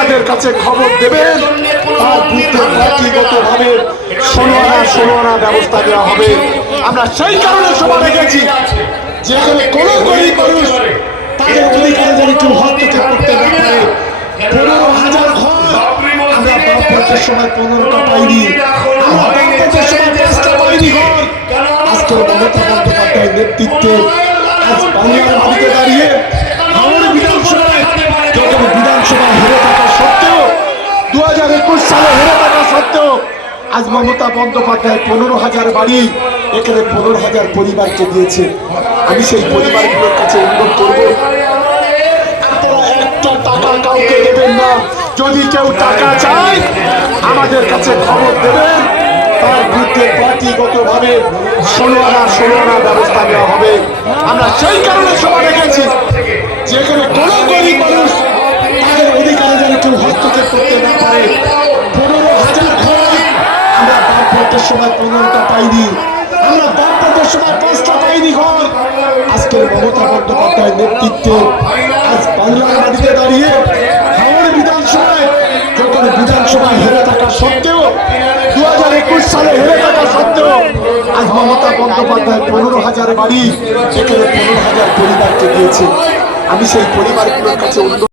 আমাদের কাছে খবর দেবেন, তার বিরুদ্ধে পার্টিগতভাবে 16 আনা ব্যবস্থা নেওয়া হবে। আমরা সেই কারণে সভা রেখেছি, যেখানে কোনো গরিব মানুষ তাদের অধিকারে যেন কেউ হস্তক্ষেপ করতে না পারে। 15,000 ঘর আমরা বামপন্থের সময় 15টা পাইনি, আমরা বামপন্থের সময় 5টা পাইনি ঘর। আজকে মমতা বন্দ্যোপাধ্যায়ের নেতৃত্বে আজ বাংলার মাটিতে দাঁড়িয়ে হাওড় বিধানসভায় হেরে থাকা সত্ত্বেও 2021 সালে হেরে থাকা সত্ত্বেও আজ মমতা বন্দ্যোপাধ্যায় 15,000 বাড়ি এখানে 15,000 পরিবারকে দিয়েছে। আমি সেই পরিবারগুলোর কাছে অনুরোধ করবো, আপনারা একটা টাকা কাউকে দেবেন না। যদি কেউ টাকা চায় আমাদের কাছে খবর দেবেন, তার বিরুদ্ধে পার্টিগতভাবে 16 আনা ব্যবস্থা নেওয়া হবে। আমরা সেই কারণে সভা রেখেছি, যেখানে কোনো গরিব মানুষ তাদের অধিকারে যেন কেউ হস্তক্ষেপ করতে না পারে। 15,000 ঘর আমরা বামপন্থের সময় 15টা পাইনি, আমরা বামপন্থের সময় 5টা পাইনি ঘর। আজকের মমতা বন্দ্যোপাধ্যায়ের নেতৃত্বে আজ বাংলার মাটিতে দাঁড়িয়ে হাওড় বিধানসভায় যখন বিধানসভায় হেরে থাকা সত্ত্বেও 2021 সালে হেরে থাকা সত্ত্বেও আজ মমতা বন্দ্যোপাধ্যায় 15,000 বাড়ি এখানে 15,000 পরিবারকে দিয়েছে। আমি সেই পরিবারগুলোর কাছে অনুরোধ